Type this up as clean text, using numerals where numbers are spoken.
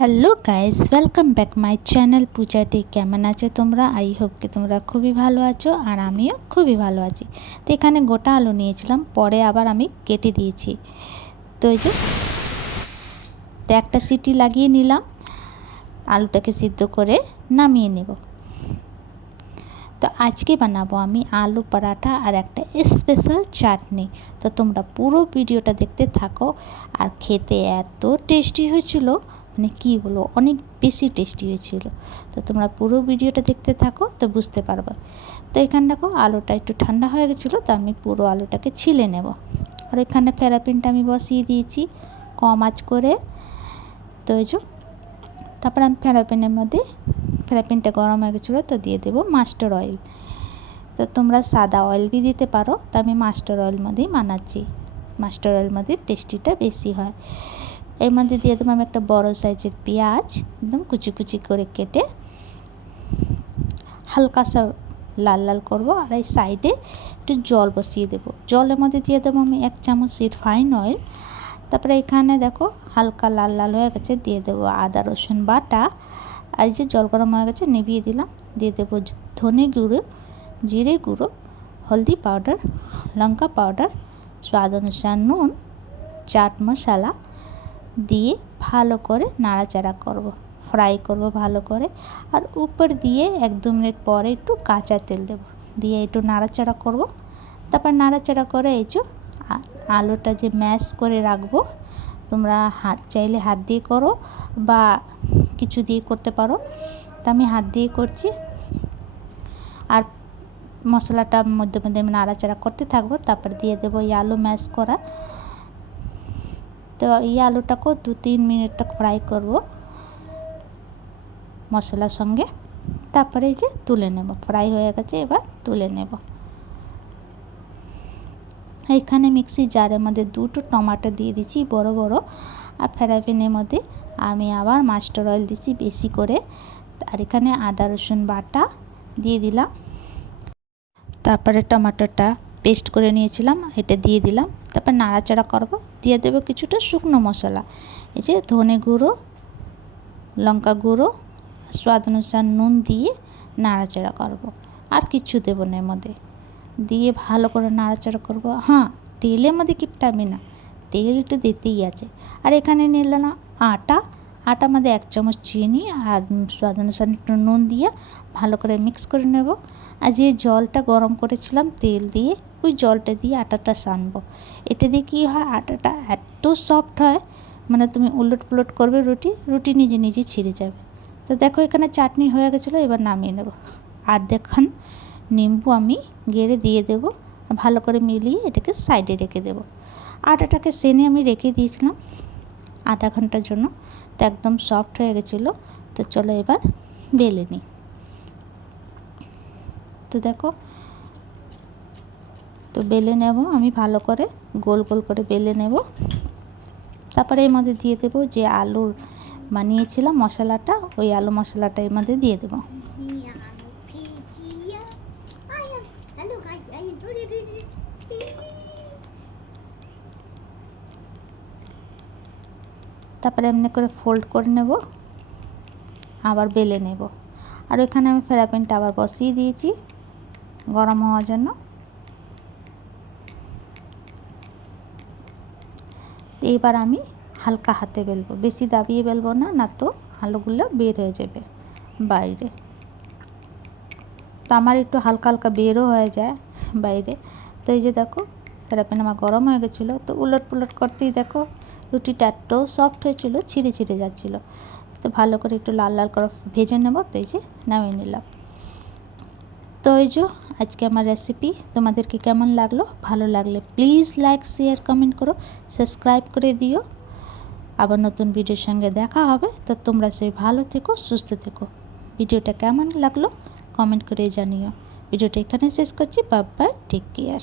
Hello guys, welcome back my channel Puja day. কেমন আছো তোমরা? আই হোপ কি তোমরা খুবই ভালো আছো, আর আমিও খুবই ভালো আছি। তো এখানে গোটা আলু নিয়েছিলাম, পরে আবার আমি কেটে দিয়েছি। তো এই যে একটা সিটি লাগিয়ে নিলাম, আলুটাকে সিদ্ধ করে নামিয়ে নেব। তো আজকে বানাবো আমি আলু পরাঠা আর একটা স্পেশাল চাটনি। তো তোমরা পুরো ভিডিওটা দেখতে থাকো। আর খেতে এত টেস্টি হয়েছিল, মানে কী বলবো, অনেক বেশি টেস্টি হয়েছিল। তো তোমরা পুরো ভিডিওটা দেখতে থাকো, তো বুঝতে পারবে। তো এখানে দেখো আলুটা একটু ঠান্ডা হয়ে গেছিলো, তো আমি পুরো আলুটাকে ছিলে নেব। আর এখানে ফেরাপিনটা আমি বসিয়ে দিয়েছি কম আঁচ করে। তো এই যে তারপর আমি ফ্রাইপ্যানটা গরম হয়ে গেছিলো, তো দিয়ে দেবো মাস্টার অয়েল। তো তোমরা সাদা অয়েল भी দিতে পারো, তো আমি মাস্টার অয়েল মধ্যেই বানাচ্ছি। মাস্টার অয়েল মধ্যে টেস্টিটা বেশি হয়। এর মধ্যে দিয়ে দেবো আমি একটা বড়ো সাইজের পেঁয়াজ, একদম কুচি কুচি করে কেটে হালকা সা লাল লাল করব। আর এই সাইডে একটু জল বসিয়ে দেবো। জলের মধ্যে দিয়ে দেবো আমি 1 চামচ রিফাইন অয়েল। তারপরে এখানে দেখো হালকা লাল লাল হয়ে গেছে, দিয়ে দেবো আদা রসুন বাটা। আর যে জল গরম হয়ে গেছে নিভিয়ে দিলাম। দিয়ে দেবো ধনে গুঁড়ো, জিরে গুঁড়ো, হলদি পাউডার, লঙ্কা পাউডার, স্বাদ অনুসার নুন, চাট মশলা দিয়ে ভালো করে নাড়াচাড়া করব, ফ্রাই করব ভালো করে। আর উপর দিয়ে 1-2 মিনিট পরে একটু কাঁচা তেল দেব, দিয়ে একটু নাড়াচাড়া করব। তারপর নাড়াচাড়া করে এই যে আলুটা যে ম্যাশ করে রাখবো, তোমরা চাইলে হাত দিয়ে করো বা কিছু দিয়ে করতে পারো। তা আমি হাত দিয়ে করছি। আর মশলাটা মধ্যে মধ্যে আমি নাড়াচাড়া করতে থাকবো। তারপর দিয়ে দেবো এই আলু ম্যাশ করা। তো এই আলুটাকেও 2-3 মিনিট তক ফ্রাই করব মশলার সঙ্গে। তারপরে এই যে তুলে নেব, ফ্রাই হয়ে গেছে, এবার তুলে নেব। এখানে মিক্সি জারের মধ্যে 2টো টমেটো দিয়ে দিচ্ছি বড় বড়। আর ফ্রাইপ্যানের মধ্যে আমি আবার মাস্টার অয়েল দিচ্ছি বেশি করে। আর এখানে আদা রসুন বাটা দিয়ে দিলাম। তারপরে টমেটোটা পেস্ট করে নিয়েছিলাম, এটা দিয়ে দিলাম। তারপর নাড়াচাড়া করব। দিয়ে দেবো কিছুটা শুকনো মশলা, এই যে ধনে গুঁড়ো, লঙ্কা গুঁড়ো, স্বাদ অনুসার নুন দিয়ে নাড়াচাড়া করব। আর কিছু দেবো না এর মধ্যে। দিয়ে ভালো করে নাড়াচাড়া করব। হ্যাঁ, তেলের মধ্যে কিপটাবে না, তেল একটু দিতেই আছে। আর এখানে নিলাম আটার মধ্যে 1 চামচ চিনি আর স্বাদ অনুসার একটু নুন দিয়ে ভালো করে মিক্স করে নেব। আর যে জলটা গরম করেছিলাম তেল দিয়ে, ওই জলটা দিয়ে আটাটা সানবো। এটা দিয়ে কী হয়, আটাটা এত সফট হয়, মানে তুমি উলট পুলট করবে রুটি নিজে নিজে ছিঁড়ে যাবে। তো দেখো এখানে চাটনি হয়ে গেছিলো, এবার নামিয়ে নেব। আর দেখুন নিম্বু আমি গেড়ে দিয়ে দেব। ভালো করে মিলিয়ে এটাকে সাইডে রেখে দেব। আটাটাকে সেনে আমি রেখে দিয়েছিলাম আধা ঘন্টার জন্য। তো একদম সফট হয়ে গেছিলো। তো চলো এবার বেলে নিই। তো দেখো, তো বেলে নেব আমি ভালো করে, গোল গোল করে বেলে নেব। তারপরে এর মধ্যে দিয়ে দেবো যে আলুর বানিয়েছিলাম মশলাটা, ওই আলু মশলাটা এর মধ্যে দিয়ে দেবো। তারপরে এমনি করে ফোল্ড করে নেব, আবার বেলে নেব। আর এখানে আমি ফ্রাইপ্যানটা আবার বসিয়ে দিয়েছি গরম হওয়ার জন্য। এবার আমি হালকা হাতে বেলবো, বেশি দাবিয়ে বেলবো না, না তো আলুগুলো বের হয়ে যাবে বাইরে। তো আমার একটু হালকা হালকা বেরও হয়ে যায় বাইরে। তো এই যে দেখো ফ্রাইপ্যান আমার গরম হয়ে গেছিলো। তো উলট পুলট করতেই দেখো রুটিটা এত সফট হয়েছিলো, ছিঁড়ে ছিঁড়ে যাচ্ছিলো। তো ভালো করে একটু লাল লাল করে ভেজে নেব। তো এই যে নামিয়ে নিলাম। তো এই যে আজকে আমার রেসিপি তোমাদেরকে কেমন লাগলো, ভালো লাগলে প্লিজ লাইক শেয়ার কমেন্ট করো, সাবস্ক্রাইব করে দিও। আবার নতুন ভিডিওর সঙ্গে দেখা হবে। তো তোমরা সবাই ভালো থেকো, সুস্থ থেকো। ভিডিওটা কেমন লাগলো কমেন্ট করে জানিও। ভিডিওটা এখানে শেষ করছি। Bye bye, take care.